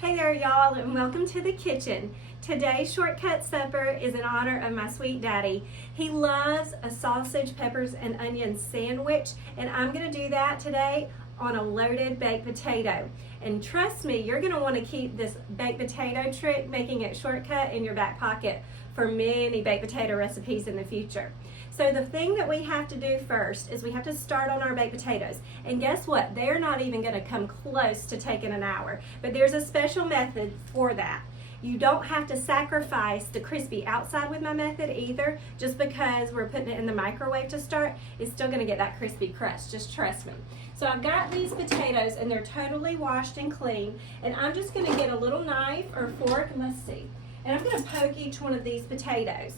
Hey there y'all, and welcome to the kitchen. Today's shortcut supper is in honor of my sweet daddy. He loves a sausage, peppers, and onion sandwich, and I'm gonna do that today on a loaded baked potato. And trust me, you're gonna wanna keep this baked potato trick, making it shortcut, in your back pocket for many baked potato recipes in the future. So the thing that we have to do first is we have to start on our baked potatoes. And guess what? They're not even gonna come close to taking an hour, but there's a special method for that. You don't have to sacrifice the crispy outside with my method either. Just because we're putting it in the microwave to start, it's still gonna get that crispy crust, just trust me. So I've got these potatoes and they're totally washed and clean, and I'm just gonna get a little knife or fork, and let's see. And I'm gonna poke each one of these potatoes.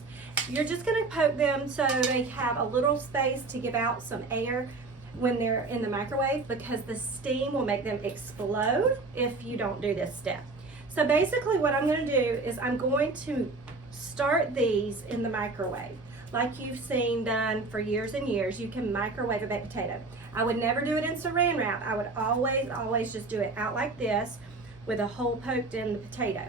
You're just gonna poke them so they have a little space to give out some air when they're in the microwave, because the steam will make them explode if you don't do this step. So basically what I'm gonna do is I'm going to start these in the microwave. Like you've seen done for years and years, you can microwave a baked potato. I would never do it in saran wrap. I would always just do it out like this with a hole poked in the potato.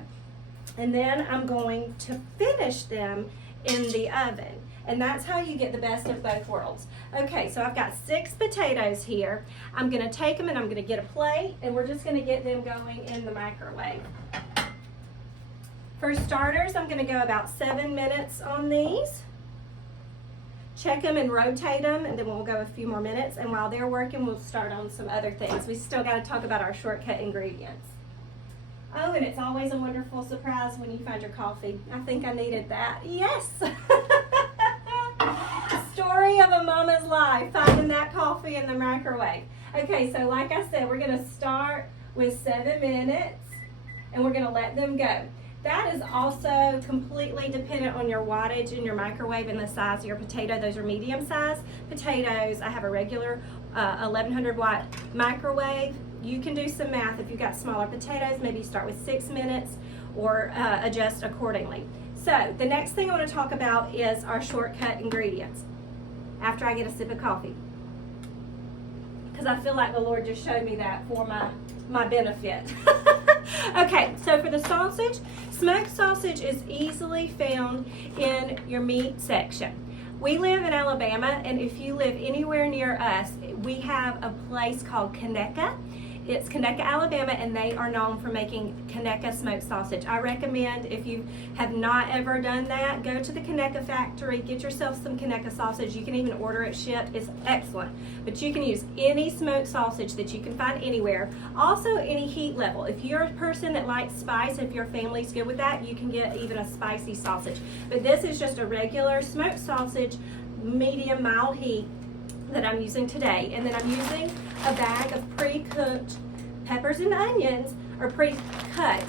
And then I'm going to finish them in the oven. And that's how you get the best of both worlds. Okay, so I've got 6 potatoes here. I'm gonna take them and I'm gonna get a plate, and we're just gonna get them going in the microwave. For starters, I'm gonna go about 7 minutes on these. Check them and rotate them, and then we'll go a few more minutes. And while they're working, we'll start on some other things. We still gotta talk about our shortcut ingredients. Oh, and it's always a wonderful surprise when you find your coffee. I think I needed that. Yes! Story of a mama's life, finding that coffee in the microwave. Okay, so like I said, we're gonna start with 7 minutes, and we're gonna let them go. That is also completely dependent on your wattage in your microwave and the size of your potato. Those are medium-sized potatoes. I have a regular 1100 watt microwave. You can do some math. If you've got smaller potatoes, maybe start with 6 minutes or adjust accordingly. So the next thing I want to talk about is our shortcut ingredients after I get a sip of coffee, because I feel like the Lord just showed me that for my benefit. Okay, so for the sausage, smoked sausage is easily found in your meat section. We live in Alabama, and if you live anywhere near us, we have a place called Conecuh. It's Conecuh, Alabama, and they are known for making Conecuh smoked sausage. I recommend, if you have not ever done that, go to the Conecuh factory, get yourself some Conecuh sausage. You can even order it shipped. It's excellent. But you can use any smoked sausage that you can find anywhere. Also, any heat level. If you're a person that likes spice, if your family's good with that, you can get even a spicy sausage. But this is just a regular smoked sausage, medium mild heat, that I'm using today. And then I'm using a bag of pre-cooked peppers and onions, or pre-cut,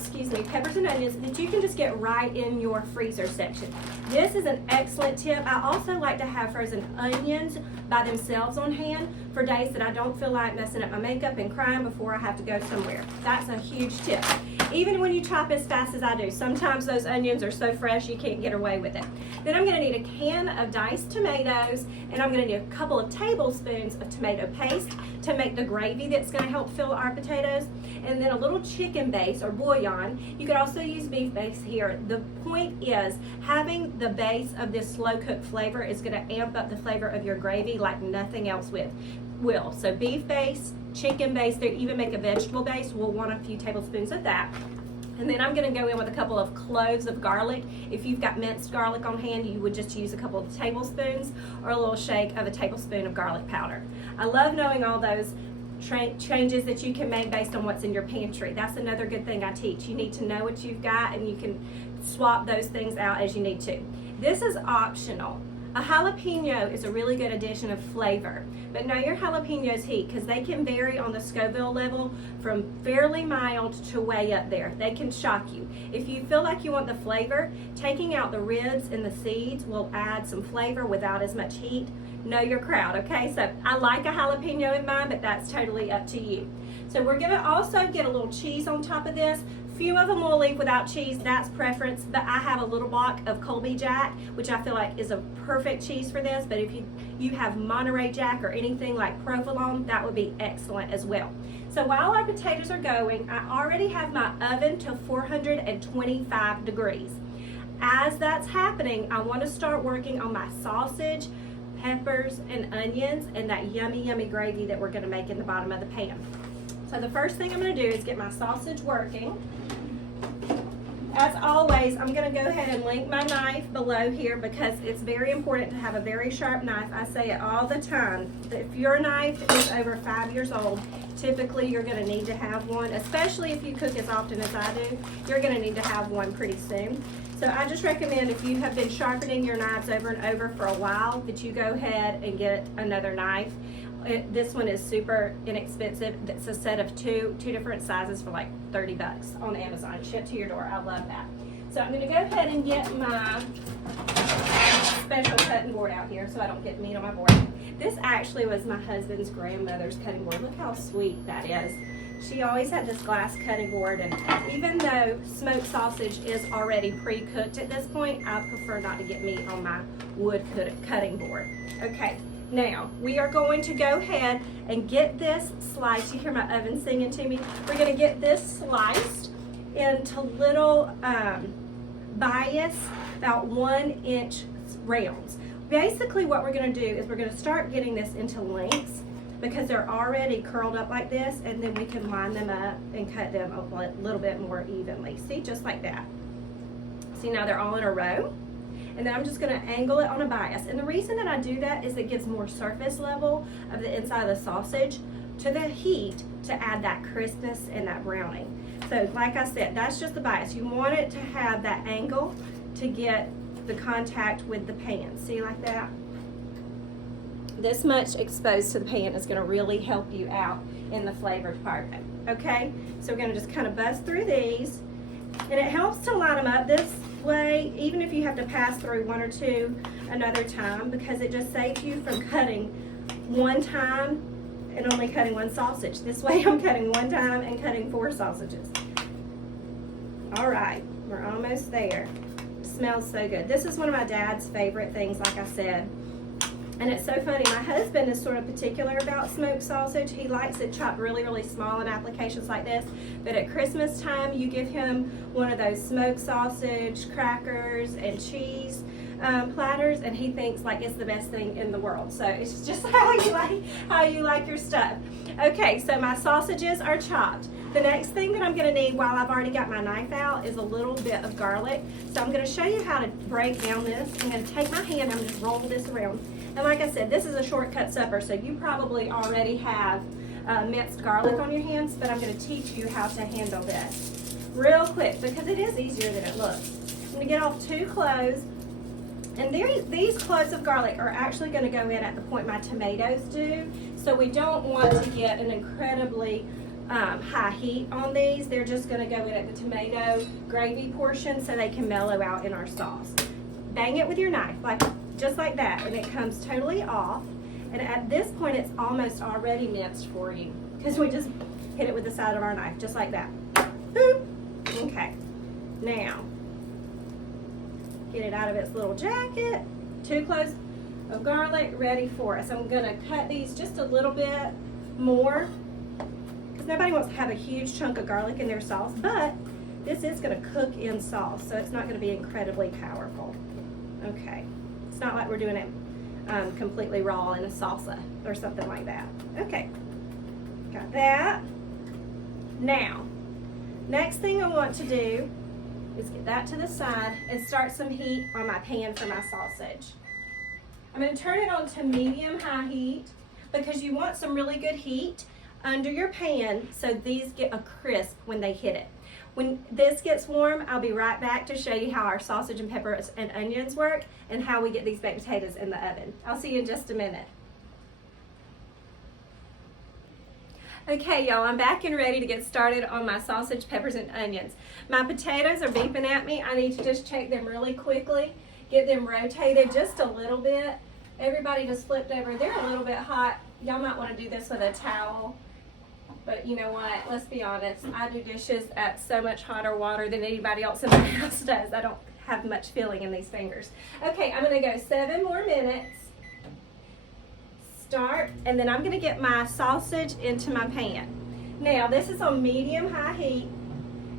peppers and onions that you can just get right in your freezer section. This is an excellent tip. I also like to have frozen onions by themselves on hand for days that I don't feel like messing up my makeup and crying before I have to go somewhere. That's a huge tip. Even when you chop as fast as I do, sometimes those onions are so fresh you can't get away with it. Then I'm gonna need a can of diced tomatoes, and I'm gonna need a couple of tablespoons of tomato paste to make the gravy that's gonna help fill our potatoes, and then a little chicken base or bouillon. You could also use beef base here. The point is, having the base of this slow cooked flavor is gonna amp up the flavor of your gravy like nothing else will. So beef base, chicken base, they even make a vegetable base. We'll want a few tablespoons of that. And then I'm gonna go in with a couple of cloves of garlic. If you've got minced garlic on hand, you would just use a couple of tablespoons or a little shake of a tablespoon of garlic powder. I love knowing all those changes that you can make based on what's in your pantry. That's another good thing I teach. You need to know what you've got, and you can swap those things out as you need to. This is optional. A jalapeno is a really good addition of flavor, but know your jalapenos heat, because they can vary on the Scoville level from fairly mild to way up there. They can shock you. If you feel like you want the flavor, taking out the ribs and the seeds will add some flavor without as much heat. Know your crowd, okay? So I like a jalapeno in mine, but that's totally up to you. So we're gonna also get a little cheese on top of this. Few of them will leave without cheese, that's preference, but I have a little block of Colby Jack, which I feel like is a perfect cheese for this, but if you have Monterey Jack or anything like provolone, that would be excellent as well. So while our potatoes are going, I already have my oven to 425 degrees. As that's happening, I want to start working on my sausage, peppers, and onions, and that yummy, yummy gravy that we're going to make in the bottom of the pan. So the first thing I'm going to do is get my sausage working. As always, I'm going to go ahead and link my knife below here because it's very important to have a very sharp knife. I say it all the time. If your knife is over 5 years old, typically you're going to need to have one, especially if you cook as often as I do, you're going to need to have one pretty soon. So I just recommend if you have been sharpening your knives over and over for a while that you go ahead and get another knife. This one is super inexpensive. It's a set of two different sizes for like 30 bucks on Amazon. Shipped to your door. I love that. So I'm going to go ahead and get my special cutting board out here so I don't get meat on my board. This actually was my husband's grandmother's cutting board. Look how sweet that is. She always had this glass cutting board, and even though smoked sausage is already pre-cooked at this point, I prefer not to get meat on my wood cutting board. Okay. Now, we are going to go ahead and get this sliced. You hear my oven singing to me? We're going to get this sliced into little bias, about 1 inch rounds. Basically, what we're going to do is we're going to start getting this into lengths because they're already curled up like this, and then we can line them up and cut them a little bit more evenly. See, just like that. See, now they're all in a row. And then I'm just going to angle it on a bias. And the reason that I do that is it gives more surface level of the inside of the sausage to the heat to add that crispness and that browning. So like I said, that's just the bias. You want it to have that angle to get the contact with the pan. See, like that? This much exposed to the pan is going to really help you out in the flavor department. Okay? So we're going to just kind of buzz through these. And it helps to line them up this way, even if you have to pass through one or two another time, because it just saves you from cutting one time and only cutting one sausage. This way I'm cutting one time and cutting 4 sausages. All right, we're almost there. It smells so good. This is one of my dad's favorite things, like I said. And it's so funny, my husband is sort of particular about smoked sausage. He likes it chopped really, really small in applications like this. But at Christmas time, you give him one of those smoked sausage, crackers, and cheese platters, and he thinks like it's the best thing in the world. So it's just how you like your stuff. Okay, so my sausages are chopped. The next thing that I'm going to need while I've already got my knife out is a little bit of garlic. So I'm going to show you how to break down this. I'm going to take my hand, I'm going to roll this around. And like I said, this is a shortcut supper, so you probably already have minced garlic on your hands, but I'm going to teach you how to handle this real quick because it is easier than it looks. I'm going to get off 2 cloves, and these cloves of garlic are actually going to go in at the point my tomatoes do, so we don't want to get an incredibly high heat on these. They're just going to go in at the tomato gravy portion so they can mellow out in our sauce. Bang it with your knife, just like that, and it comes totally off. And at this point, it's almost already minced for you because we just hit it with the side of our knife, just like that. Boop. Okay. Now, get it out of its little jacket. 2 cloves of garlic ready for us. I'm going to cut these just a little bit more because nobody wants to have a huge chunk of garlic in their sauce, but this is going to cook in sauce, so it's not going to be incredibly powerful. Okay. It's not like we're doing it completely raw in a salsa or something like that. Okay, got that. Now, next thing I want to do is get that to the side and start some heat on my pan for my sausage. I'm going to turn it on to medium-high heat because you want some really good heat under your pan so these get a crisp when they hit it. When this gets warm, I'll be right back to show you how our sausage and peppers and onions work and how we get these baked potatoes in the oven. I'll see you in just a minute. Okay, y'all, I'm back and ready to get started on my sausage, peppers, and onions. My potatoes are beeping at me. I need to just check them really quickly, get them rotated just a little bit, Everybody just flipped over. They're a little bit hot. Y'all might want to do this with a towel. But you know what? Let's be honest. I do dishes at so much hotter water than anybody else in my house does. I don't have much feeling in these fingers. Okay, I'm going to go 7 more minutes. Start, and then I'm going to get my sausage into my pan. Now, this is on medium-high heat,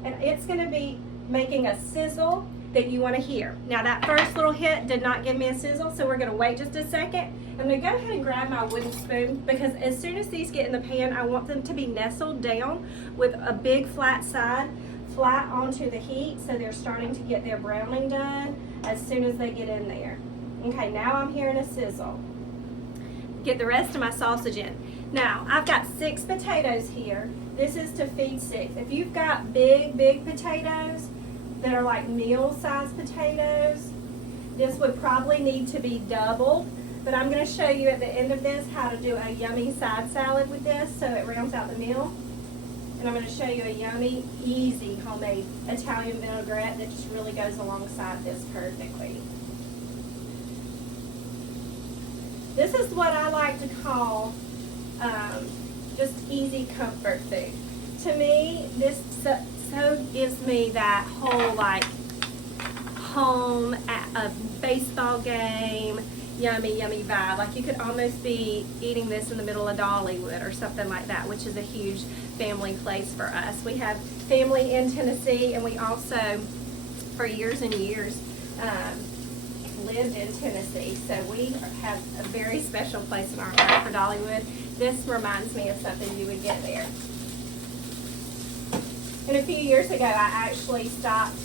and it's going to be making a sizzle that you want to hear. Now, that first little hit did not give me a sizzle, so we're going to wait just a second. I'm going to go ahead and grab my wooden spoon, because as soon as these get in the pan, I want them to be nestled down with a big flat side flat onto the heat, so they're starting to get their browning done as soon as they get in there. Okay, now I'm hearing a sizzle. Get the rest of my sausage in. Now, I've got 6 potatoes here. This is to feed 6. If you've got big potatoes that are like meal-sized potatoes, this would probably need to be doubled. But I'm going to show you at the end of this how to do a yummy side salad with this so it rounds out the meal. And I'm going to show you a yummy, easy, homemade Italian vinaigrette that just really goes alongside this perfectly. This is what I like to call just easy comfort food. To me, this so gives me that whole like home at a baseball game, yummy vibe. Like you could almost be eating this in the middle of Dollywood or something like that, which is a huge family place for us. We have family in Tennessee, and we also, for years and years, lived in Tennessee, so we have a very special place in our heart for Dollywood. This reminds me of something you would get there. And a few years ago, I actually stopped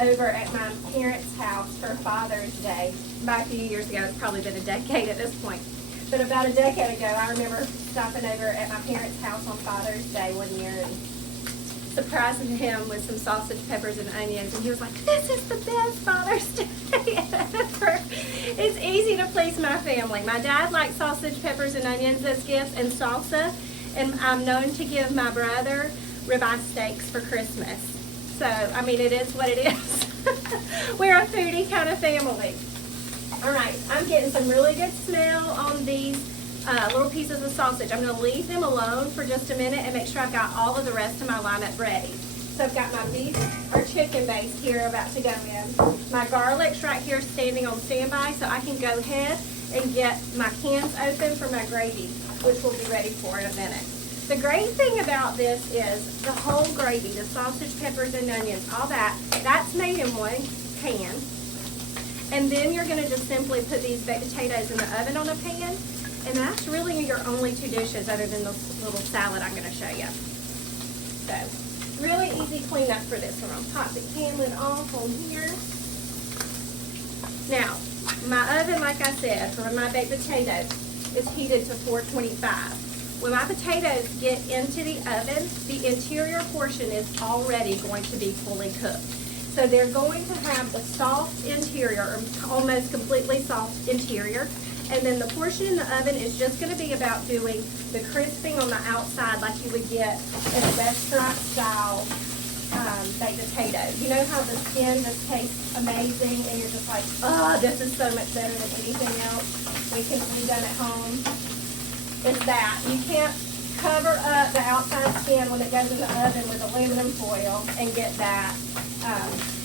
over at my parents' house for Father's Day. By a few years ago, it's probably been a decade at this point. But about a decade ago, I remember stopping over at my parents' house on Father's Day one year and surprising him with some sausage, peppers, and onions. And he was like, "This is the best Father's Day ever." It's easy to please my family. My dad likes sausage, peppers, and onions as gifts, and salsa. And I'm known to give my brother ribeye steaks for Christmas. So, I mean, it is what it is. We're a foodie kind of family. All right, I'm getting some really good smell on these little pieces of sausage. I'm going to leave them alone for just a minute and make sure I've got all of the rest of my lineup ready. So I've got my beef or chicken base here about to go in. My garlic's right here standing on standby, so I can go ahead and get my cans open for my gravy, which we'll be ready for in a minute. The great thing about this is the whole gravy, the sausage, peppers, and onions, all that's made in one pan. And then you're going to just simply put these baked potatoes in the oven on a pan. And that's really your only 2 dishes other than the little salad I'm going to show you. So, really easy cleanup for this one. I'll pop the can lid off on here. Now, my oven, like I said, for my baked potatoes is heated to 425. When my potatoes get into the oven, the interior portion is already going to be fully cooked. So they're going to have the soft interior, or almost completely soft interior. And then the portion in the oven is just going to be about doing the crisping on the outside like you would get in a restaurant-style baked potato. You know how the skin just tastes amazing and you're just like, oh, this is so much better than anything else we can be done at home? It's that. You can't cover up the outside skin when it goes in the oven with aluminum foil and get that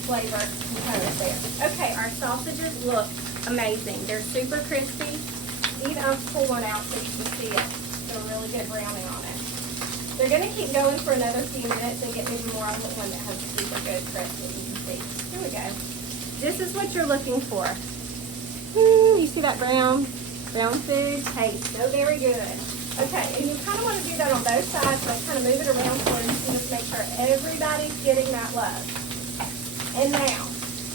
flavor component there. Okay, our sausages look amazing. They're super crispy. Even I'll pull one out so you can see it. They're really good browning on it. They're going to keep going for another few minutes and get even more on the one that has super good crispy. You can see. Here we go. This is what you're looking for. You see that brown food tastes so very good. Okay, and you kind of want to do that on both sides, so kind of move it around so you can just make sure everybody's getting that love. And now,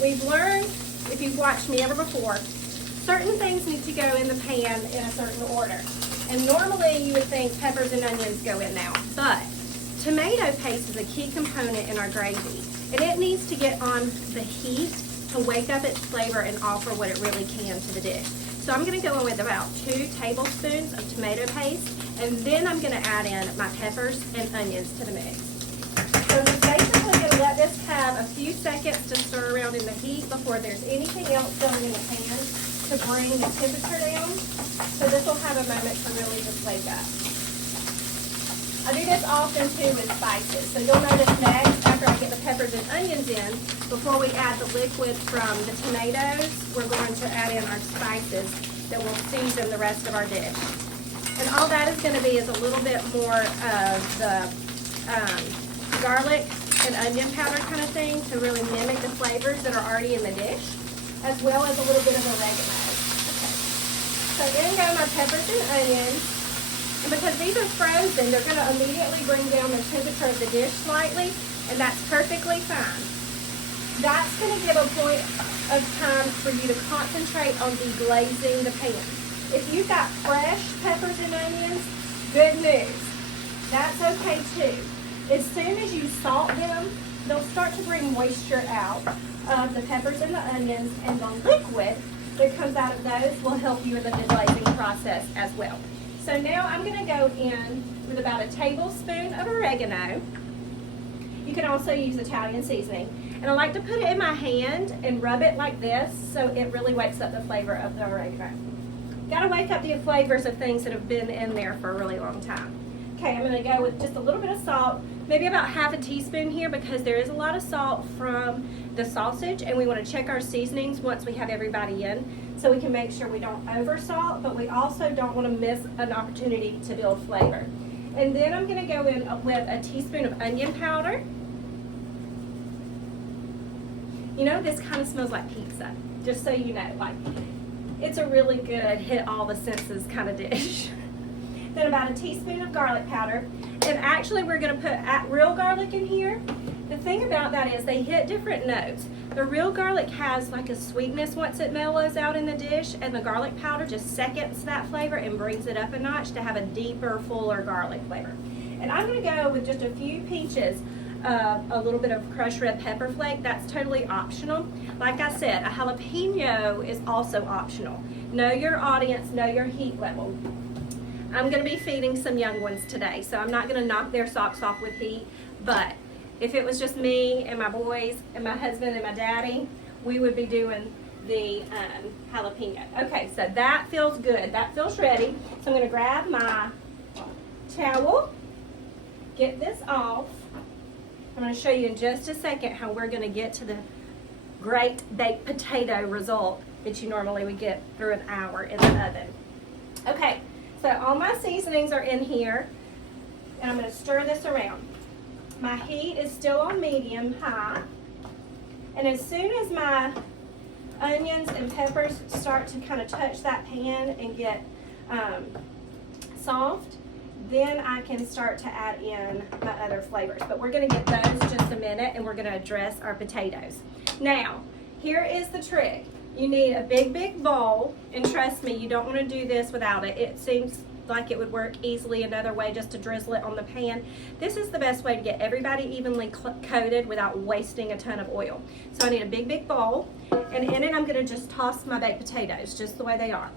we've learned, if you've watched me ever before, certain things need to go in the pan in a certain order. And normally you would think peppers and onions go in now, but tomato paste is a key component in our gravy. And it needs to get on the heat to wake up its flavor and offer what it really can to the dish. So I'm going to go in with about 2 tablespoons of tomato paste, and then I'm going to add in my peppers and onions to the mix. So I'm just basically going to let this have a few seconds to stir around in the heat before there's anything else going in the pan. to bring the temperature down. So this will have a moment to really just wake up. I do this often too with spices. So you'll notice next, after I get the peppers and onions in, before we add the liquid from the tomatoes, we're going to add in our spices that will season the rest of our dish. And all that is going to be is a little bit more of the garlic and onion powder kind of thing to really mimic the flavors that are already in the dish, as well as a little bit of oregano. Okay. So in go my peppers and onions. And because these are frozen, they're going to immediately bring down the temperature of the dish slightly, and that's perfectly fine. That's going to give a point of time for you to concentrate on deglazing the pan. If you've got fresh peppers and onions, good news. That's okay too. As soon as you salt them, they'll start to bring moisture out of the peppers and the onions, and the liquid that comes out of those will help you in the deglazing process as well. So now I'm going to go in with about a tablespoon of oregano. You can also use Italian seasoning. And I like to put it in my hand and rub it like this so it really wakes up the flavor of the oregano. Got to wake up the flavors of things that have been in there for a really long time. Okay, I'm going to go with just a little bit of salt, maybe about half a teaspoon here because there is a lot of salt from the sausage, and we want to check our seasonings once we have everybody in so we can make sure we don't over salt, but we also don't want to miss an opportunity to build flavor. And then I'm going to go in with a teaspoon of onion powder. You know, this kind of smells like pizza, just so you know. Like, it's a really good hit all the senses kind of dish. Then about a teaspoon of garlic powder. And actually we're going to put real garlic in here. The thing about that is they hit different notes. The real garlic has like a sweetness once it mellows out in the dish, and the garlic powder just seconds that flavor and brings it up a notch to have a deeper, fuller garlic flavor. And I'm going to go with just a few pinches of a little bit of crushed red pepper flake. That's totally optional. Like I said, a jalapeno is also optional. Know your audience, know your heat level. I'm going to be feeding some young ones today, so I'm not going to knock their socks off with heat, but if it was just me and my boys and my husband and my daddy, we would be doing the jalapeno. Okay, so that feels good. That feels ready. So I'm going to grab my towel, get this off. I'm going to show you in just a second how we're going to get to the great baked potato result that you normally would get through an hour in the oven. Okay, so all my seasonings are in here, and I'm going to stir this around. My heat is still on medium high, and as soon as my onions and peppers start to kind of touch that pan and get soft, then I can start to add in my other flavors. But we're going to get those just a minute, and we're going to address our potatoes. Now, here is the trick. You need a big bowl, and trust me, you don't want to do this without it. It seems like it would work easily another way just to drizzle it on the pan. This is the best way to get everybody evenly coated without wasting a ton of oil. So I need a big bowl, and in it I'm going to just toss my baked potatoes just the way they are.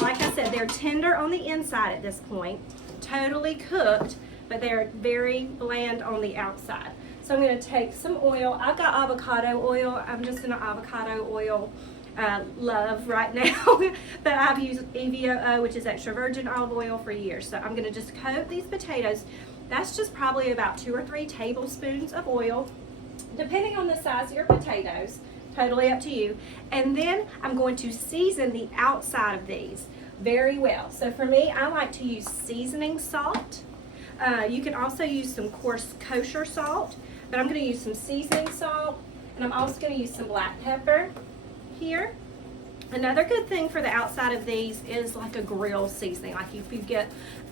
Like I said, they're tender on the inside at this point, totally cooked, but they're very bland on the outside. So I'm going to take some oil. I've got avocado oil. I'm just in an avocado oil love right now, but I've used EVOO, which is extra virgin olive oil, for years. So I'm going to just coat these potatoes. That's just probably about 2 or 3 tablespoons of oil, depending on the size of your potatoes. Totally up to you. And then I'm going to season the outside of these very well. So for me, I like to use seasoning salt. You can also use some coarse kosher salt, but I'm going to use some seasoning salt, and I'm also going to use some black pepper here. Another good thing for the outside of these is like a grill seasoning. Like if you get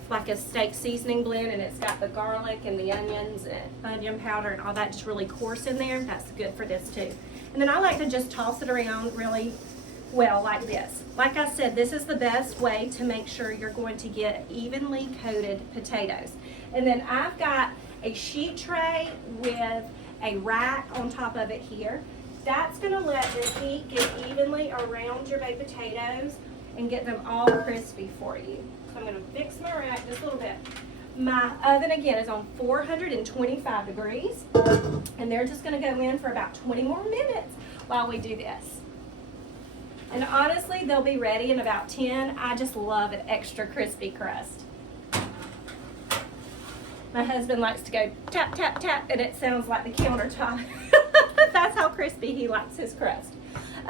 like a steak seasoning blend and it's got the garlic and the onions and onion powder and all that just really coarse in there, that's good for this too. And then I like to just toss it around really well like this. Like I said, this is the best way to make sure you're going to get evenly coated potatoes. And then I've got a sheet tray with a rack on top of it here. That's going to let the heat get evenly around your baked potatoes and get them all crispy for you. So I'm going to fix my rack just a little bit. My oven again is on 425 degrees, and they're just going to go in for about 20 more minutes while we do this. And honestly, they'll be ready in about 10. I just love an extra crispy crust. My husband likes to go tap, tap, tap, and it sounds like the countertop. That's how crispy he likes his crust.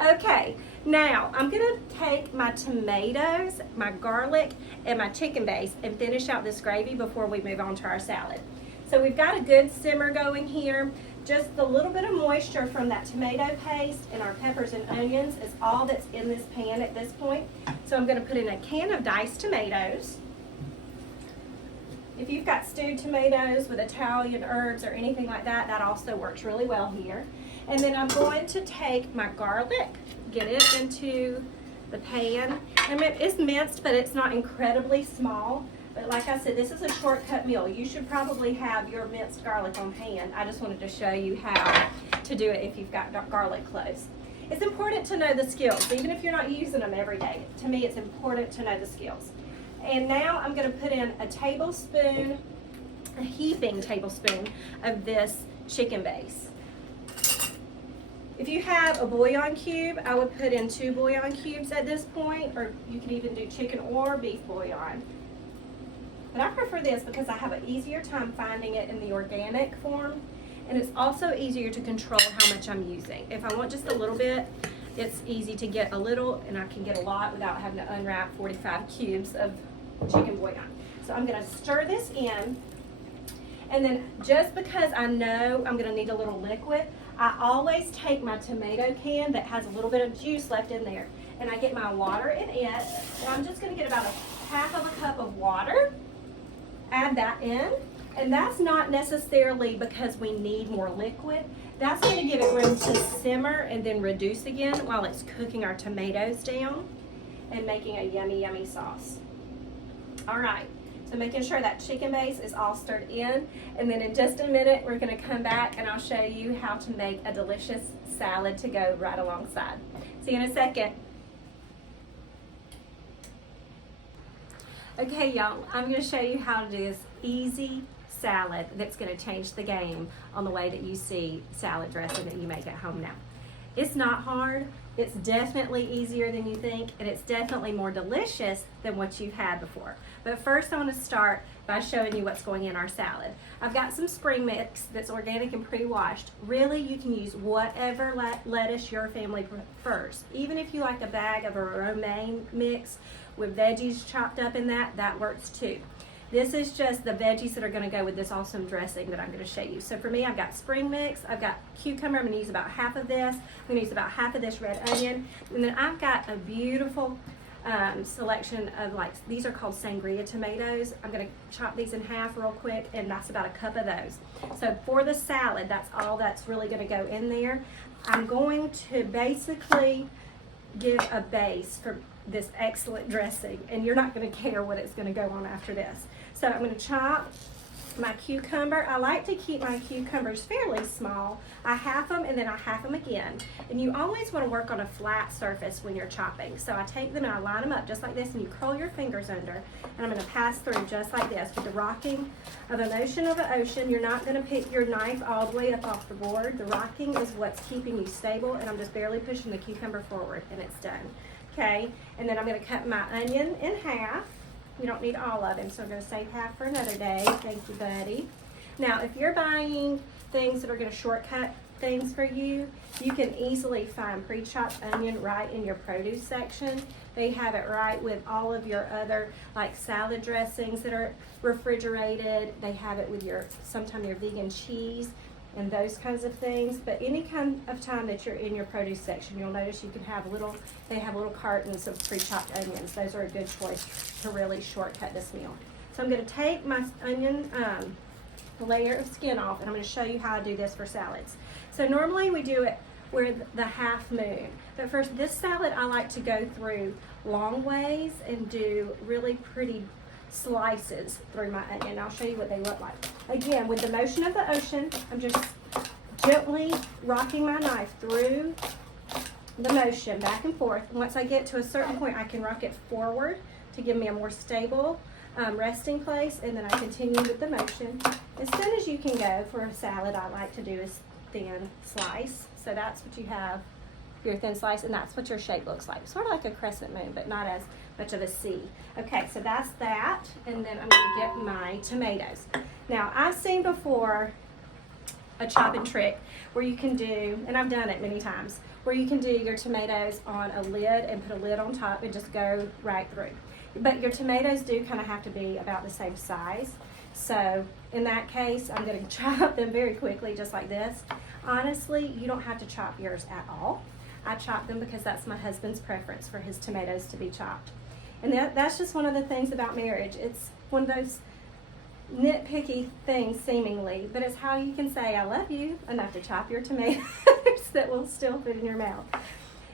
Okay, now I'm gonna take my tomatoes, my garlic, and my chicken base and finish out this gravy before we move on to our salad. So we've got a good simmer going here. Just the little bit of moisture from that tomato paste and our peppers and onions is all that's in this pan at this point. So I'm gonna put in a can of diced tomatoes. If you've got stewed tomatoes with Italian herbs or anything like that, that also works really well here. And then I'm going to take my garlic, get it into the pan. And it's minced, but it's not incredibly small. But like I said, this is a shortcut meal. You should probably have your minced garlic on hand. I just wanted to show you how to do it if you've got garlic cloves. It's important to know the skills, even if you're not using them every day. To me, it's important to know the skills. And now I'm going to put in a tablespoon, a heaping tablespoon of this chicken base. If you have a bouillon cube, I would put in 2 bouillon cubes at this point, or you can even do chicken or beef bouillon. But I prefer this because I have an easier time finding it in the organic form, and it's also easier to control how much I'm using. If I want just a little bit, it's easy to get a little, and I can get a lot without having to unwrap 45 cubes of chicken bouillon. So I'm going to stir this in, and then just because I know I'm going to need a little liquid, I always take my tomato can that has a little bit of juice left in there, and I get my water in it, and I'm just going to get about a half of a cup of water, add that in, and that's not necessarily because we need more liquid. That's going to give it room to simmer and then reduce again while it's cooking our tomatoes down and making a yummy, yummy sauce. All right, so making sure that chicken base is all stirred in, and then in just a minute we're going to come back and I'll show you how to make a delicious salad to go right alongside. See you in a second. Okay, y'all, I'm going to show you how to do this easy salad that's going to change the game on the way that you see salad dressing that you make at home now. It's not hard. It's definitely easier than you think, and it's definitely more delicious than what you've had before. But first I want to start by showing you what's going in our salad. I've got some spring mix that's organic and pre-washed. Really, you can use whatever lettuce your family prefers. Even if you like a bag of a romaine mix with veggies chopped up in that, that works too. This is just the veggies that are going to go with this awesome dressing that I'm going to show you. So for me, I've got spring mix, I've got cucumber, I'm going to use about half of this, I'm going to use about half of this red onion, and then I've got a beautiful selection of, like, these are called sangria tomatoes. I'm going to chop these in half real quick, and that's about a cup of those. So for the salad, that's all that's really going to go in there. I'm going to basically give a base for this excellent dressing, and you're not going to care what it's going to go on after this. So I'm going to chop my cucumber. I like to keep my cucumbers fairly small. I half them and then I half them again. And you always want to work on a flat surface when you're chopping. So I take them and I line them up just like this, and you curl your fingers under, and I'm going to pass through just like this. With the rocking of the motion of the ocean, you're not going to pick your knife all the way up off the board. The rocking is what's keeping you stable, and I'm just barely pushing the cucumber forward, and it's done. Okay, and then I'm going to cut my onion in half. You don't need all of them, so I'm going to save half for another day. Thank you, buddy. Now, if you're buying things that are going to shortcut things for you, you can easily find pre-chopped onion right in your produce section. They have it right with all of your other, like, salad dressings that are refrigerated. They have it with sometimes your vegan cheese and those kinds of things. But any kind of time that you're in your produce section, you'll notice you can have they have little cartons of pre-chopped onions. Those are a good choice to really shortcut this meal. So I'm going to take my onion layer of skin off, and I'm going to show you how I do this for salads. So normally we do it with the half moon, but for this salad I like to go through long ways and do really pretty slices through my onion. I'll show you what they look like. Again, with the motion of the ocean, I'm just gently rocking my knife through the motion back and forth. And once I get to a certain point, I can rock it forward to give me a more stable resting place, and then I continue with the motion. As soon as you can go for a salad, I like to do a thin slice. So that's what you have your thin slice, and that's what your shape looks like. Sort of like a crescent moon, but not as much of a C. Okay, so that's that, and then I'm gonna get my tomatoes. Now, I've seen before a chopping trick where you can do, and I've done it many times, where you can do your tomatoes on a lid and put a lid on top and just go right through. But your tomatoes do kind of have to be about the same size. So in that case, I'm going to chop them very quickly, just like this. Honestly, you don't have to chop yours at all. I chop them because that's my husband's preference for his tomatoes to be chopped. And that's just one of the things about marriage. It's one of those nitpicky things seemingly, but it's how you can say I love you enough to chop your tomatoes that will still fit in your mouth.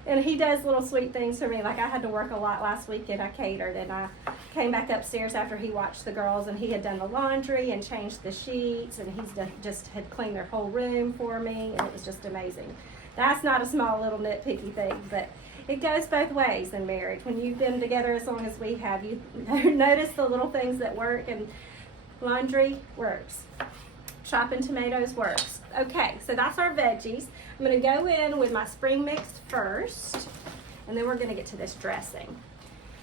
And he does little sweet things for me. Like I had to work a lot last weekend. I catered, and I came back upstairs after he watched the girls, and he had done the laundry and changed the sheets, and just had cleaned their whole room for me, and it was just amazing. That's not a small little nitpicky thing, but it goes both ways in marriage. When you've been together as long as we have, you notice the little things that work, and laundry works. Chopping tomatoes works. Okay, so that's our veggies. I'm going to go in with my spring mix first, and then we're going to get to this dressing.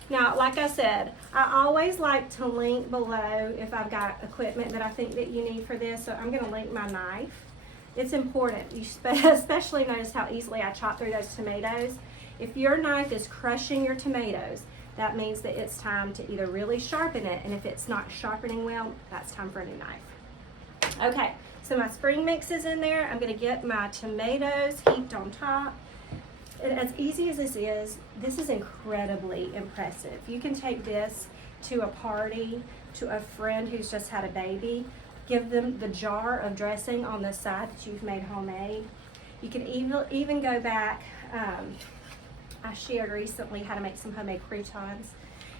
Now, like I said, I always like to link below if I've got equipment that I think that you need for this, so I'm going to link my knife. It's important. You especially notice how easily I chop through those tomatoes. If your knife is crushing your tomatoes, that means that it's time to either really sharpen it, and if it's not sharpening well, that's time for a new knife. Okay, so my spring mix is in there. I'm going to get my tomatoes heaped on top. And as easy as this is incredibly impressive. You can take this to a party, to a friend who's just had a baby. Give them the jar of dressing on the side that you've made homemade. You can even go back. I shared recently how to make some homemade croutons.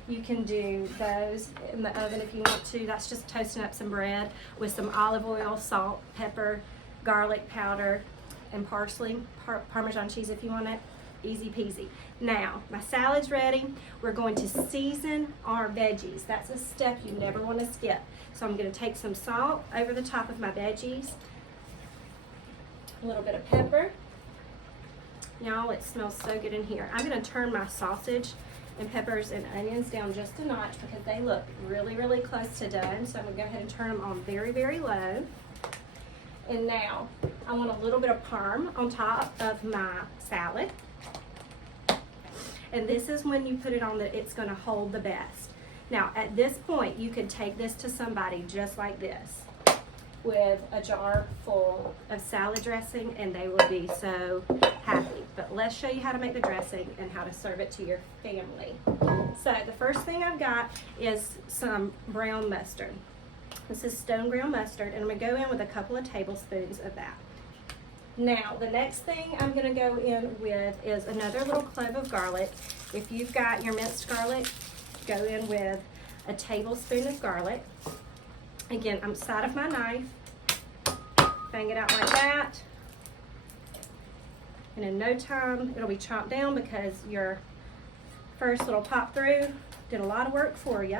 You can do those in the oven if you want to. That's just toasting up some bread with some olive oil, salt, pepper, garlic powder, and parsley, Parmesan cheese if you want it. Easy peasy. Now, my salad's ready. We're going to season our veggies. That's a step you never want to skip. So I'm going to take some salt over the top of my veggies, a little bit of pepper. Y'all, it smells so good in here. I'm going to turn my sausage and peppers and onions down just a notch because they look really, really close to done. So I'm going to go ahead and turn them on very, very low. And now I want a little bit of parm on top of my salad. And this is when you put it on that it's going to hold the best. Now at this point you could take this to somebody just like this with a jar full of salad dressing and they will be so happy. But let's show you how to make the dressing and how to serve it to your family. So the first thing I've got is some brown mustard. This is stone ground mustard, and I'm going to go in with a couple of tablespoons of that. Now, the next thing I'm going to go in with is another little clove of garlic. If you've got your minced garlic, go in with a tablespoon of garlic. Again, I'm side of my knife. Bang it out like that. And in no time, it'll be chopped down because your first little pop through did a lot of work for you.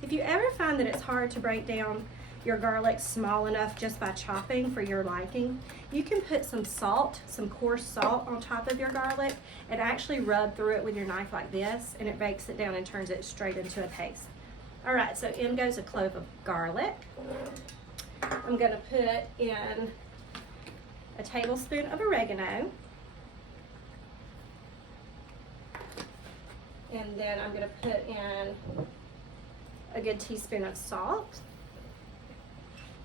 If you ever find that it's hard to break down your garlic small enough just by chopping for your liking, you can put some salt, some coarse salt on top of your garlic and actually rub through it with your knife like this, and it breaks it down and turns it straight into a paste. All right, so in goes a clove of garlic. I'm gonna put in a tablespoon of oregano. And then I'm gonna put in a good teaspoon of salt.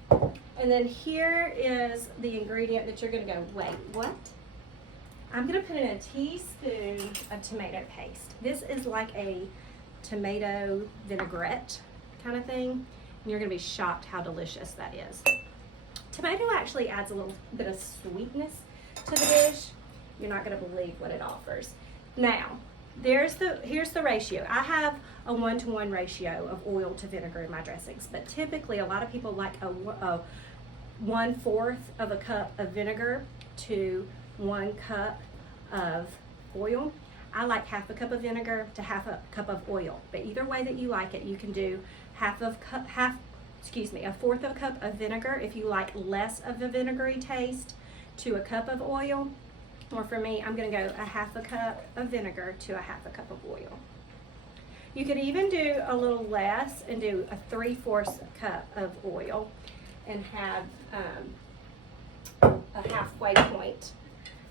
And then here is the ingredient that you're gonna go, wait, what? I'm gonna put in a teaspoon of tomato paste. This is like a tomato vinaigrette kind of thing. And you're gonna be shocked how delicious that is. Tomato actually adds a little bit of sweetness to the dish. You're not gonna believe what it offers. Now, here's the ratio. I have a 1-to-1 ratio of oil to vinegar in my dressings, but typically a lot of people like a 1/4 of a cup of vinegar to 1 cup of oil. I like 1/2 cup of vinegar to 1/2 cup of oil, but either way that you like it, you can do a 1/4 of a cup of vinegar if you like less of a vinegary taste to a cup of oil, or for me, I'm gonna go a 1/2 cup of vinegar to a 1/2 cup of oil. You could even do a little less and do a 3/4 cup of oil and have a halfway point.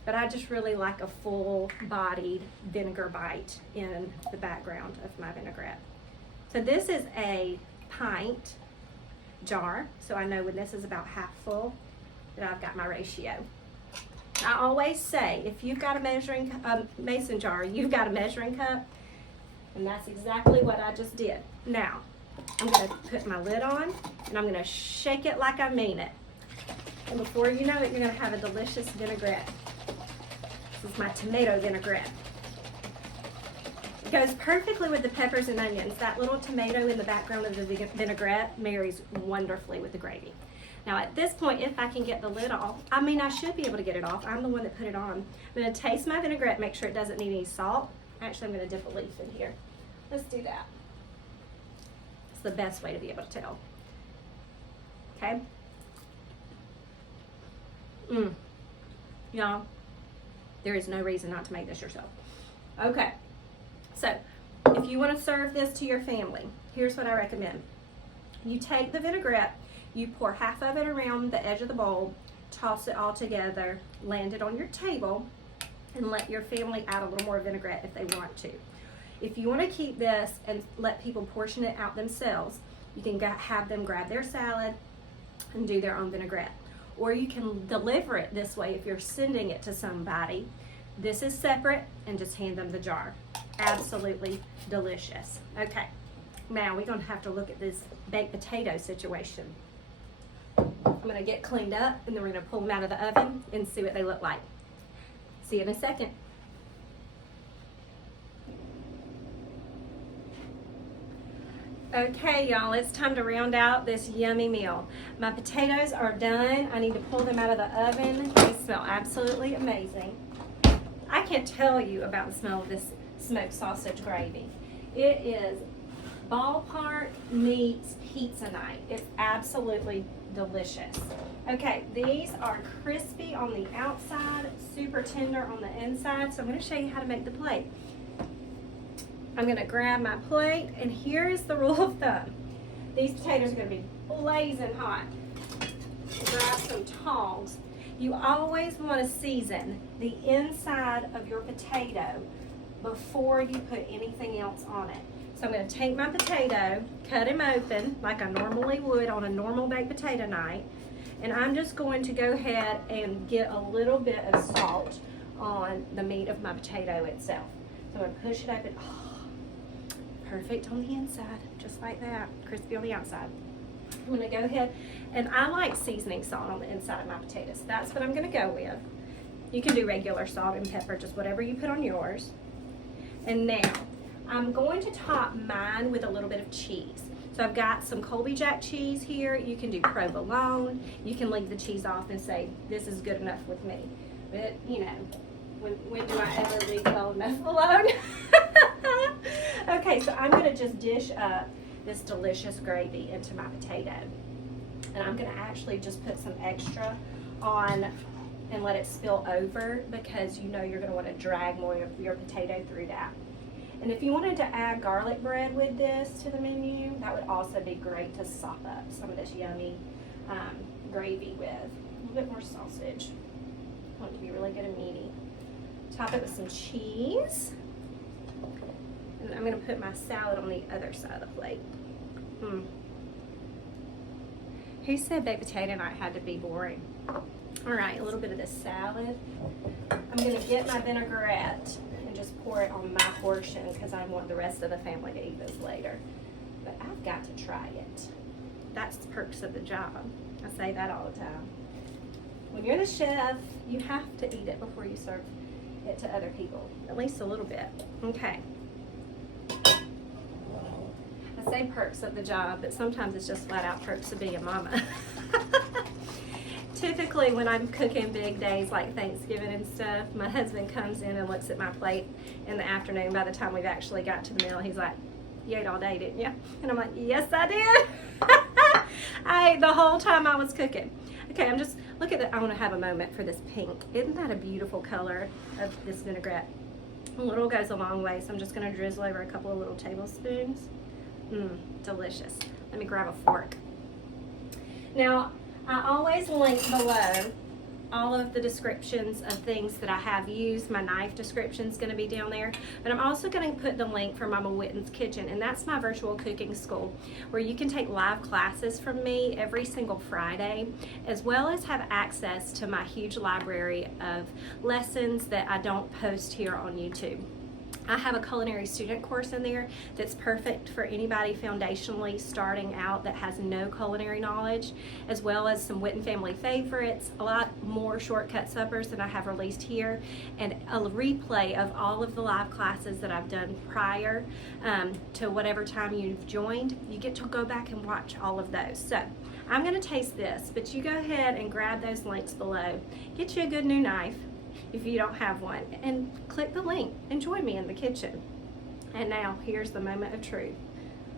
But I just really like a full-bodied vinegar bite in the background of my vinaigrette. So this is a pint jar, so I know when this is about half full that I've got my ratio. I always say, if you've got a mason jar, you've got a measuring cup, and that's exactly what I just did. Now, I'm gonna put my lid on, and I'm gonna shake it like I mean it. And before you know it, you're gonna have a delicious vinaigrette. This is my tomato vinaigrette. It goes perfectly with the peppers and onions. That little tomato in the background of the vinaigrette marries wonderfully with the gravy. Now at this point, if I can get the lid off, I mean, I should be able to get it off. I'm the one that put it on. I'm gonna taste my vinaigrette, make sure it doesn't need any salt. Actually, I'm gonna dip a leaf in here. Let's do that. It's the best way to be able to tell. Okay? Y'all, there is no reason not to make this yourself. Okay, so if you want to serve this to your family, here's what I recommend. You take the vinaigrette, you pour half of it around the edge of the bowl, toss it all together, land it on your table, and let your family add a little more vinaigrette if they want to. If you want to keep this and let people portion it out themselves, you can have them grab their salad and do their own vinaigrette. Or you can deliver it this way if you're sending it to somebody. This is separate, and just hand them the jar. Absolutely delicious. Okay, now we're gonna have to look at this baked potato situation. I'm gonna get cleaned up, and then we're gonna pull them out of the oven and see what they look like. See you in a second. Okay, y'all, it's time to round out this yummy meal. My potatoes are done. I need to pull them out of the oven. They smell absolutely amazing. I can't tell you about the smell of this smoked sausage gravy. It is ballpark meets pizza night. It's absolutely delicious. Okay, these are crispy on the outside, super tender on the inside, so I'm going to show you how to make the plate. I'm going to grab my plate, and here is the rule of thumb. These potatoes are going to be blazing hot. Grab some tongs. You always want to season the inside of your potato before you put anything else on it. So I'm going to take my potato, cut him open like I normally would on a normal baked potato night, and I'm just going to go ahead and get a little bit of salt on the meat of my potato itself. So I'm going to push it open. Oh, perfect on the inside, just like that, crispy on the outside. I'm going to go ahead, and I like seasoning salt on the inside of my potatoes. That's what I'm going to go with. You can do regular salt and pepper, just whatever you put on yours. And now, I'm going to top mine with a little bit of cheese. So I've got some Colby Jack cheese here. You can do provolone. You can leave the cheese off and say, this is good enough with me. But, you know, when do I ever leave well enough alone? Okay, so I'm going to just dish up this delicious gravy into my potato. And I'm going to actually just put some extra on and let it spill over, because you know you're going to want to drag more of your potato through that. And if you wanted to add garlic bread with this to the menu, that would also be great to sop up some of this yummy gravy with. A little bit more sausage. I want it to be really good and meaty. Top it with some cheese. And I'm going to put my salad on the other side of the plate. Who said baked potato night had to be boring? All right, a little bit of this salad. I'm going to get my vinaigrette and just pour it on my portion, because I want the rest of the family to eat this later. But I've got to try it. That's the perks of the job. I say that all the time. When you're the chef, you have to eat it before you serve it to other people, at least a little bit. Okay. I say perks of the job, but sometimes it's just flat out perks of being a mama. Typically when I'm cooking big days like Thanksgiving and stuff, my husband comes in and looks at my plate in the afternoon. By the time we've actually got to the meal, he's like, you ate all day, didn't you? And I'm like, yes, I did. I ate the whole time I was cooking. Okay, look at that. I want to have a moment for this pink. Isn't that a beautiful color of this vinaigrette? A little goes a long way, so I'm just going to drizzle over a couple of little tablespoons. Delicious. Let me grab a fork. Now, I always link below all of the descriptions of things that I have used. My knife description is going to be down there, but I'm also going to put the link for Mama Witten's Kitchen, and that's my virtual cooking school where you can take live classes from me every single Friday, as well as have access to my huge library of lessons that I don't post here on YouTube. I have a culinary student course in there that's perfect for anybody foundationally starting out that has no culinary knowledge, as well as some Witten family favorites, a lot more shortcut suppers than I have released here, and a replay of all of the live classes that I've done prior to whatever time you've joined. You get to go back and watch all of those. So I'm going to taste this, but you go ahead and grab those links below. Get you a good new knife if you don't have one, and click the link and join me in the kitchen. And now here's the moment of truth.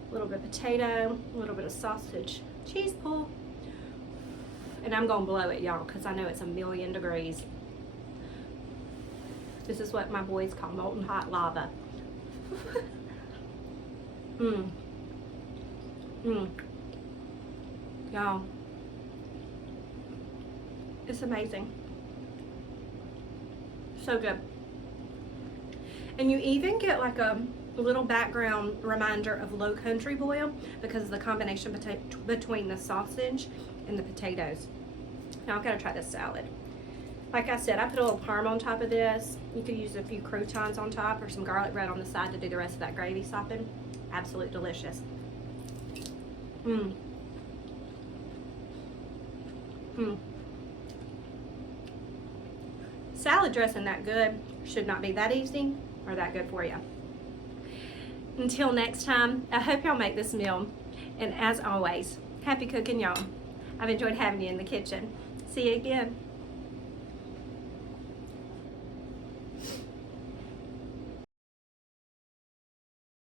A little bit of potato, a little bit of sausage, cheese pull, and I'm gonna blow it, y'all, because I know it's 1,000,000 degrees. This is what my boys call molten hot lava. Y'all, it's amazing. So good. And you even get like a little background reminder of low country boil because of the combination between the sausage and the potatoes. Now I've got to try this salad. Like I said, I put a little parm on top of this. You could use a few croutons on top or some garlic bread on the side to do the rest of that gravy sopping. Absolute delicious. Salad dressing that good should not be that easy or that good for you. Until next time, I hope y'all make this meal. And as always, happy cooking, y'all. I've enjoyed having you in the kitchen. See you again.